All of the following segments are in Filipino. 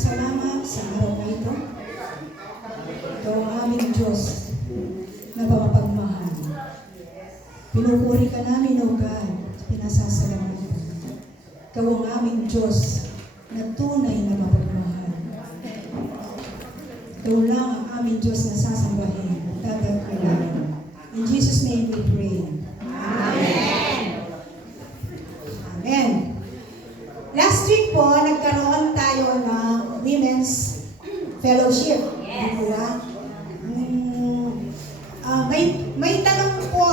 salamat sa araw na ito. Ito ang aming Diyos na mapagmahal. Pinupuri ka namin, O God, pinasasalamatan. Ikaw ang aming Diyos na tunay na mapagmahal. Ikaw lang ang aming Diyos na sasambahin at tatagpilan. In Jesus' name we pray. Amen. Amen. Last week po, nagkaroon tayo ng Women's Fellowship. Yes. May tanong po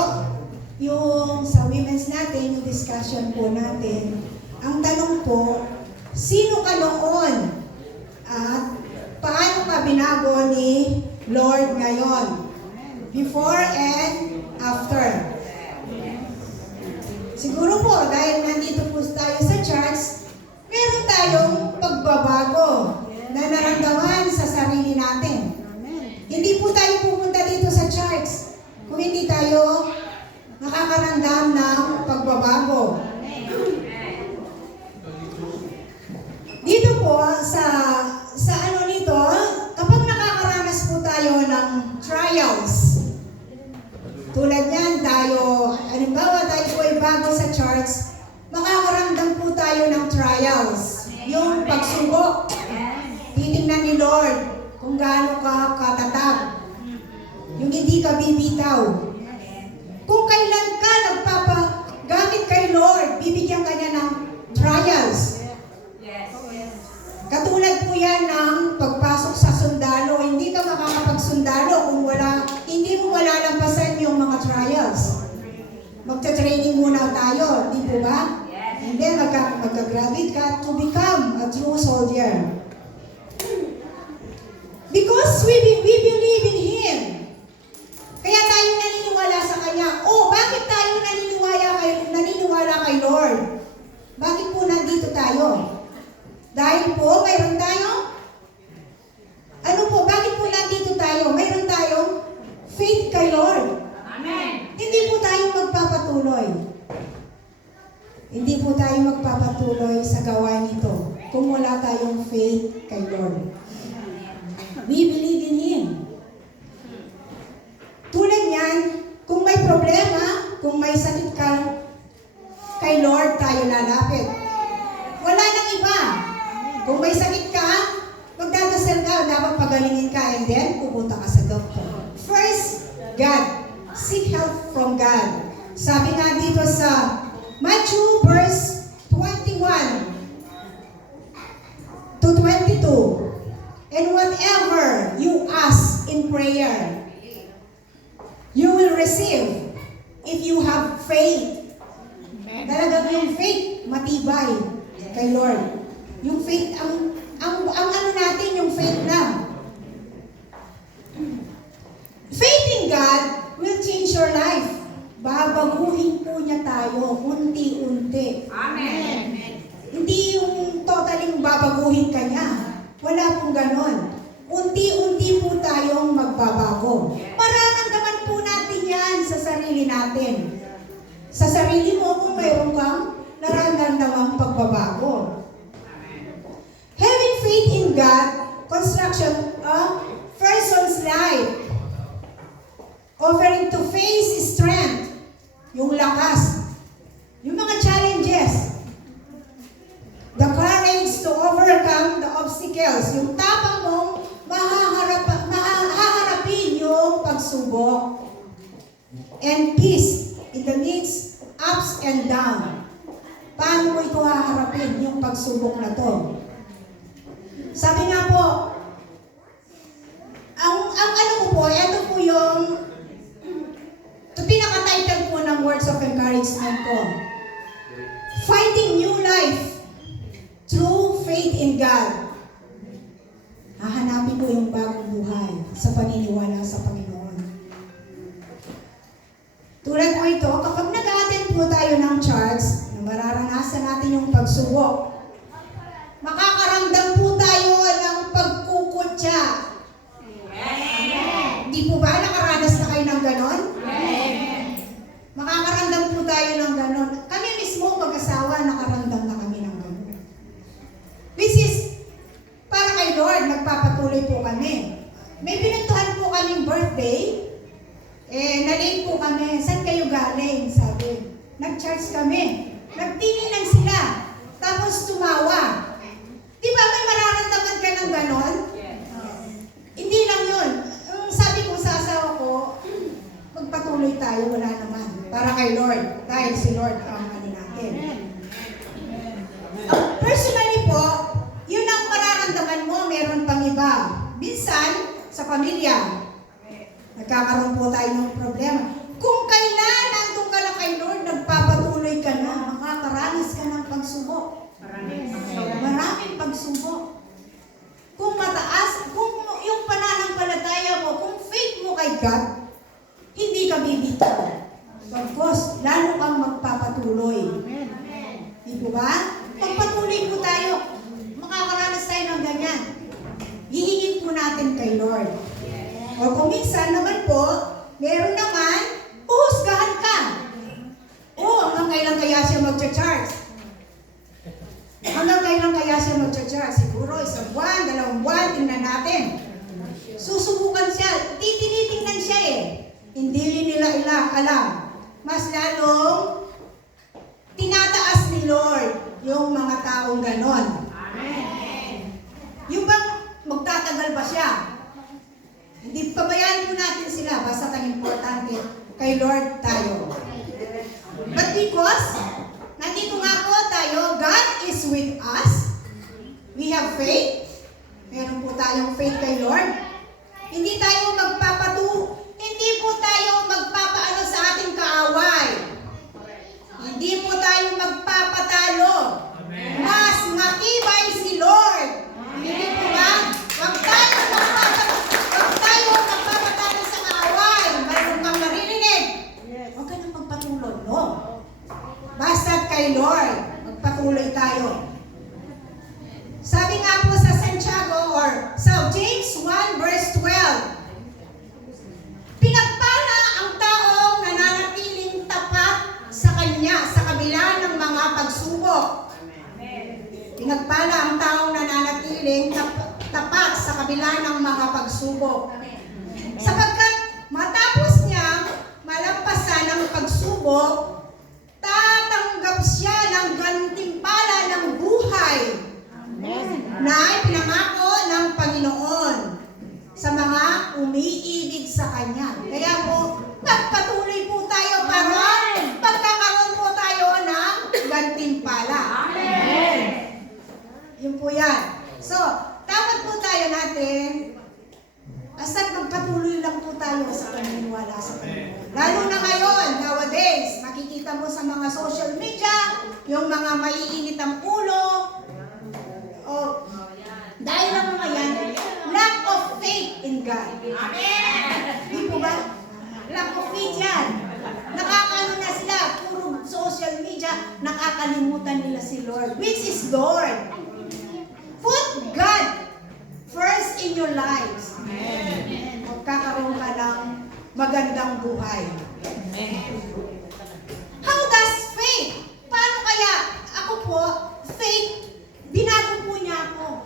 yung sa women's natin, yung discussion po natin. Ang tanong po, sino ka noon? At paano ka binago ni Lord ngayon? Before and after. Siguro po, dahil nandito po tayo sa church, meron tayong pagbabago na naramdaman sa sarili natin. Hindi po tayo pupunta dito sa church kung hindi tayo nakakaramdam ng pagbabago. Dito po, sa ano nito, kapag nakakaranas po tayo ng trials, tulad niyan tayo, halimbawa tayo po ay bago sa church, makakaramdam po tayo ng trials. Yung pagsubok, titingnan ni Lord kung gaano ka katatag. Yung hindi ka bibitaw. Kung kailan ka nagpapagamit kay Lord, bibigyan ka niya ng trials. Katulad po yan ng pagpasok sa sundalo. Hindi ka makakapagsundalo kung hindi mo malalampasan yung mga trials. Magta-training muna tayo, di po ba? And then magka-graduate ka to become a true soldier. Because we believe in Him. Kaya tayo naniniwala sa Kanya. Oh, bakit tayo naniniwala kay Lord? Bakit po nandito tayo? Dahil po, mayroon tayo? Ano po, bakit po nandito tayo? Mayroon tayong faith kay Lord. Amen. Hindi po tayo magpapatuloy. Hindi po tayo magpapatuloy sa gawain ito kung wala tayong faith kay Lord. We believe in Him. Tulad niyan, kung may problema, kung may sakit ka, kay Lord tayo lalapit. Wala nang iba. Kung may sakit ka, magdadasal ka, dapat pagalingin ka, and then pupunta ka sa doktor. First, God. Seek help from God. Sabi nga dito sa Matthew verse 21 to 22, and whatever you ask in prayer, you will receive if you have faith. Talagang yung faith, matibay kay Lord. Yung faith, ang ano natin, yung faith lang. Faith in God will change your life. Babaguhin po niya tayo, unti-unti. Amen. Hindi yung totaling babaguhin ka niya. Wala pong ganon. Unti-unti po tayong magbabago. Mararamdaman po natin yan sa sarili natin. Sa sarili mo, kung mayroon kang nararamdamang pagbabago. Having faith in God, construction of person's life. Offering to face strength, yung lakas, yung mga challenges, the courage to overcome the obstacles, yung tapang mong mahaharapin yung pagsubok, and peace in the midst, ups and down. Paano mo ito haharapin, yung pagsubok na to? Sabi nga po, ang ano ko po, ito po yung pinaka-title po ng words of encouragement ko. Fighting new life through faith in God. Hahanapin po yung bagong buhay sa paniniwala sa Panginoon. Tulad po ito, kapag nag-attend po tayo ng church, na mararanasan natin yung pagsubok, makakaramdam po tayo ng pagkukutya. Hindi po ba nakaranas na kayo ng ganon? Makakaramdam po tayo ng ganon. Kami mismo mag-asawa, nakaramdam na kami ng ganon. Which is, para kay po kami. May pinuntahan po kaming birthday. Na-late po kami. Saan kayo galing? Sabi. Nag-charge kami. Nagtingin sila. Tapos tumawa. Di ba may mararamdaman ka ng ganon? Hindi lang yun. Sabi ko sa asawa ko, magpatuloy tayo, wala naman. Para kay Lord. Dahil si Lord ang ano natin. Personally po, yun ang mararamdaman mo, meron pang iba. Minsan, sa pamilya, nagkakaroon po tayo ng problema. Kung kailan nandun ka na kay Lord, nagpapatuloy ka na, makakaranas ka ng pagsubok. Maraming pagsubok. Kung mataas, kung yung pananampalataya mo, kung faith mo kay God, hindi ka bibitaw. Bagkos, lalo kang magpapatuloy. Di po ba? Pagpatuloy po tayo, makakaranas tayo ng ganyan. Hihingin po natin kay Lord. O kung minsan naman po, meron naman, uhusgahan ka. Hanggang kailan kaya siya mag-charge? Hanggang kailan kaya siya mag-charge? Siguro isang buwan, 2 buwan, tingnan natin. Susubukan siya, tinitingnan siya eh. Hindi nila alam. Mas lalong tinataas ni Lord yung mga taong ganon. Yung bang magtatagal ba siya? Hindi, pabayaan po natin sila. Basta ang importante, kay Lord tayo. But because, nandito nga po tayo, God is with us. We have faith. Meron po tayong faith kay Lord. Hindi po tayo magpapaano sa ating kaaway. Hindi po tayo magpapatalo. Mas matibay si Lord. Hindi po ba? Huwag tayo magpapatalo sa kaaway. Mayroon kang naririnig. Huwag ka nang magpatuloy, no? Basta kay Lord, magpatuloy tayo. Sabi nga po sa Santiago or sa James 1 verse 12, pinagpala ang taong nananatiling tapat sa Kanya sa kabila ng mga pagsubok. Pinagpala ang taong nananatiling tapat sa kabila ng mga pagsubok. Sapagkat matapos niyang malampasan ang pagsubok, tatanggap siya ng gantimpala ng buhay na ipinangako ng Panginoon sa mga umiibig sa Kanya. Kaya po, magpatuloy po tayo para pagkakaroon po tayo ng gantimpala. Amen. Yun po yan. So, dapat po tayo natin, basta magpatuloy lang po tayo sa paniniwala sa Panginoon. Lalo na ngayon, nowadays, makikita mo sa mga social media, yung mga maiinit ang ulo, dahil lang mga yan, lack of faith in God. Amen! Di po ba? Lack of faith yan. Nakakaano na sila, puro social media, nakakalimutan nila si Lord. Which is Lord. Put God first in your lives. Amen. Magkakaroon ka ng magandang buhay. Amen. How does faith? Paano kaya? Ako po, faith, binago po niya ako.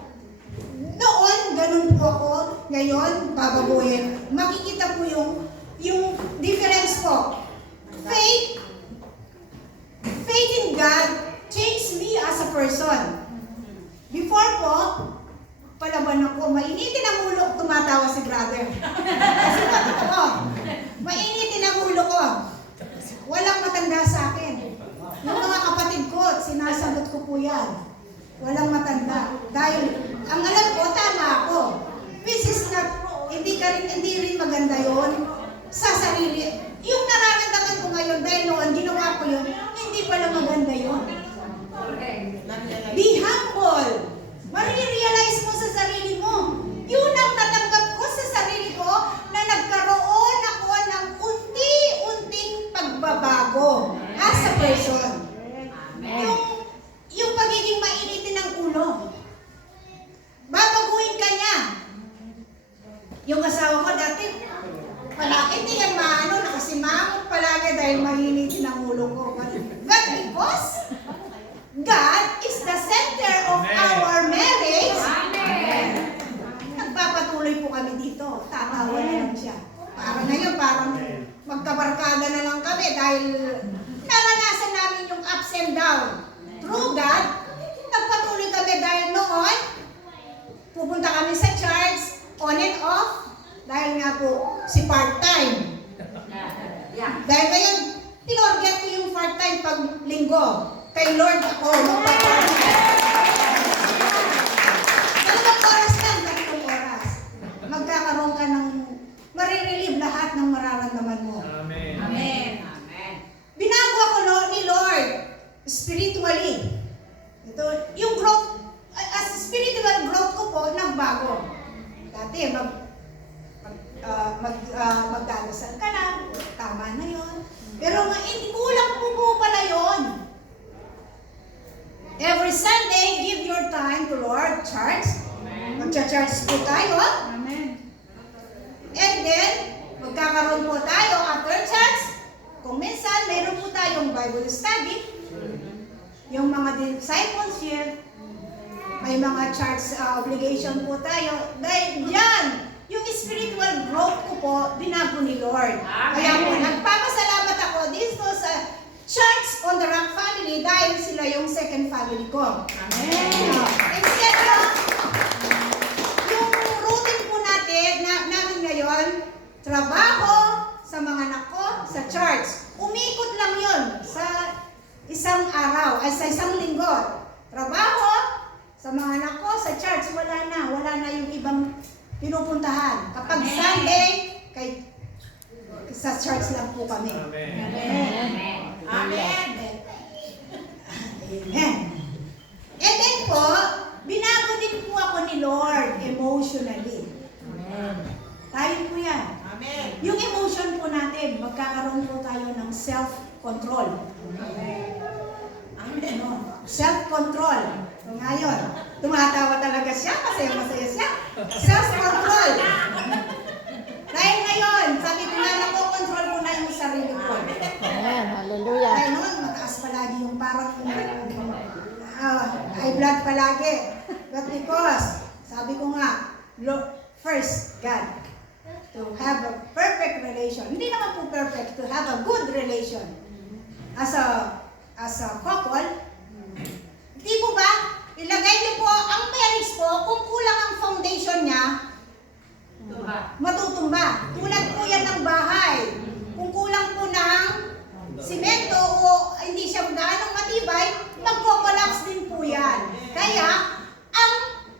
Noon, ganun po ako. Ngayon, babaguhin. Makikita po yung difference po. Faith in God changed me as a person. Before po, palaban ako, mainitin ang ulo ko, tumatawa si brother. Kasi po, totoo. Mainitin ang ulo ko. Walang matanda sa akin. Yung mga kapatid ko, sinasagot ko po yan. Walang matanda. Dahil, ang alam ko, tama ako. Which is not, hindi rin maganda yon sa sarili. Yung nararamdaman ko ngayon, dahil noon, ginawa ko yun, hindi pala maganda yon. Be humble. Marirealize mo sa sarili mo. Yun ang natanggap ko sa sarili ko na nagkaroon ako ng unti-unting pagbabago as a person. Yung pagiging mainitin ng ulo. Babaguhin ka niya. Yung asawa ko dati, palagi hindi yan nakasimangot palagi dahil mainitin ang ulo ko. But because God is the center of our marriage, nagpapatuloy pupunta kami sa church, on and off, dahil nga po si part-time. Dahil ngayon, tinorget ko yung part-time pag linggo. Kay Lord ako, dalawang oras lang, dalawang oras. Magkakaroon ka ng, marirelieve lahat ng mararamdaman mo. Amen. Amen. Binago ako ni Lord, spiritually. Ito, yung growth, as spiritual growth ko po, nagbago. Dati, magdadasal ka na, tama na yon. Pero hindi kulang po pala yon. Every Sunday, give your time to Lord, church. Magcha-church po tayo. Amen. And then, magkakaroon po tayo after church. Kung minsan, mayroon po tayong Bible study. Yung mga discipleship. May mga church obligation po tayo. Dahil yan, yung spiritual growth ko po, binago ni Lord. Kaya po, nagpapasalamat ako dito sa Church on the Rock family dahil sila yung second family ko. Amen. Instead of yung routine po namin ngayon, trabaho sa mga anak ko, sa church. Umikot lang yun sa isang araw, ay sa isang linggo. Trabaho sa mga anak ko, sa church, wala na yung ibang pinupuntahan. Kapag Sunday, sa church lang po kami. Amen. Amen. Amen. Amen. And then po, binago din po ako ni Lord emotionally. Amen. Tayo po yan. Amen. Yung emotion po natin, magkakaroon po tayo ng self-control. Amen. Amen. Self-control. So ngayon, tumatawa talaga siya kasi masaya siya. Self-control. Dahil ngayon, sabi ko na nakokontrol ko na yung sarili ko. Amen. Hallelujah. Dahil noon, mataas palagi yung parang high blood palagi. But because, sabi ko nga, first, God, to have a perfect relation. Hindi naman po perfect, to have a good relation. As a couple, hindi po ba, ilagay niyo po, ang marriage po, kung kulang ang foundation niya, matutumba. Tulad po yan ng bahay. Kung kulang po ng simento o hindi siya gaanong matibay, magko-collapse din po yan. Kaya,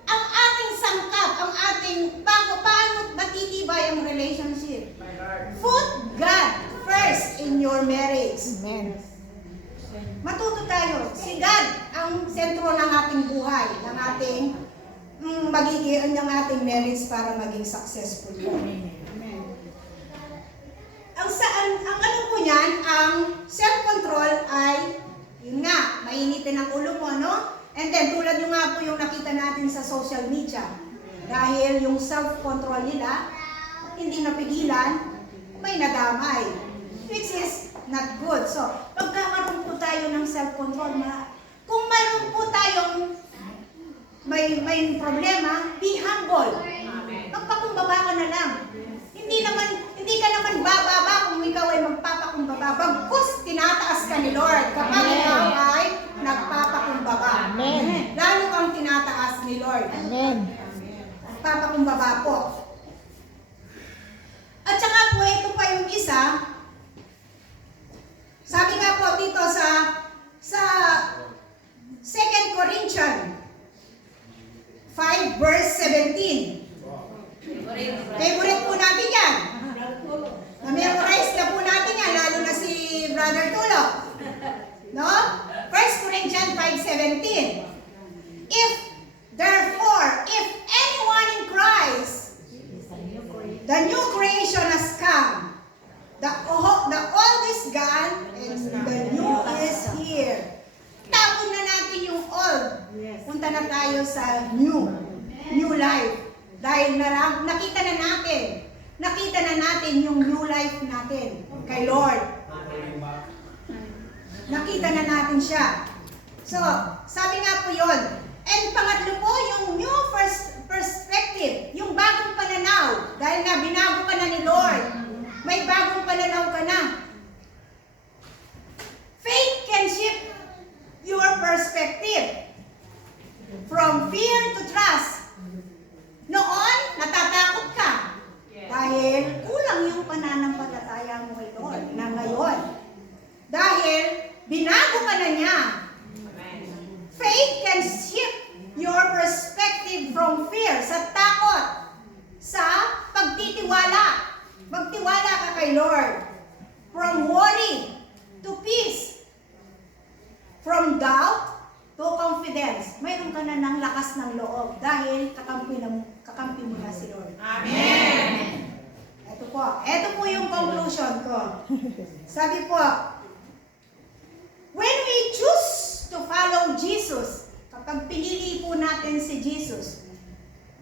ang ating sangkap, ang ating, paano matitibay ang relationship? Put God first in your marriage. Amen. Matuto tayo. Si God ang sentro ng ating buhay, ng ating magiging ng ating marriage para maging successful po. Ang ano po niyan, ang self-control ay, yun nga, mainitin ang ulo mo, no? And then, tulad yung nga po yung nakita natin sa social media. Dahil yung self-control nila, hindi napigilan, may nadamay. Which is not good. So, pagkakaroon po tayo ng self-control, kung mayroon po tayong may problema, be humble. Magpakumbaba ka na lang. Hindi ka naman bababa kung ikaw ay magpapakumbaba. Bagkus, tinataas ka ni Lord kapag ikaw ay nagpapakumbaba. Amen. Lalo kang tinataas ni Lord. Amen. Nagpapakumbaba po. At saka po, ito pa yung isa. Sabi nga po dito sa 2 Corinthians 5 verse 17. Favorite po natin yan. Na-memorize na po natin yan, lalo na si Brother Tulo. No? 1 Corinthians 5:17. Therefore, if anyone in Christ, the new creation has come. The old is gone and the new is here. Tapon na natin yung old. Punta na tayo sa new life. Dahil nakita na natin yung new life natin kay Lord. Nakita na natin siya. So, sabi nga po yun. And pangatlo po, yung new perspective, yung bagong pananaw. Dahil nga, binago ka na ni Lord. May bagong pananaw ka na. Faith can shift your perspective from fear to trust. sa takot, sa pagtitiwala. Magtiwala ka kay Lord. From worry to peace. From doubt to confidence. Mayroon ka na ng lakas ng loob dahil kakampi mo na si Lord. Amen. Ito po yung conclusion ko. Sabi po, when we choose to follow Jesus, kapag pinili po natin si Jesus,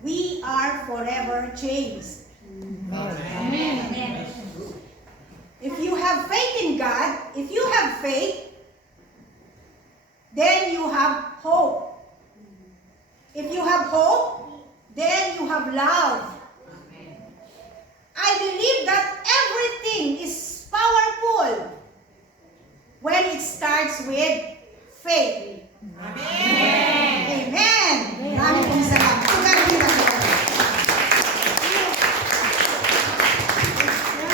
we are forever changed. Amen. If you have faith in God, if you have faith, then you have hope. If you have hope, then you have love. I believe that everything is powerful when it starts with faith.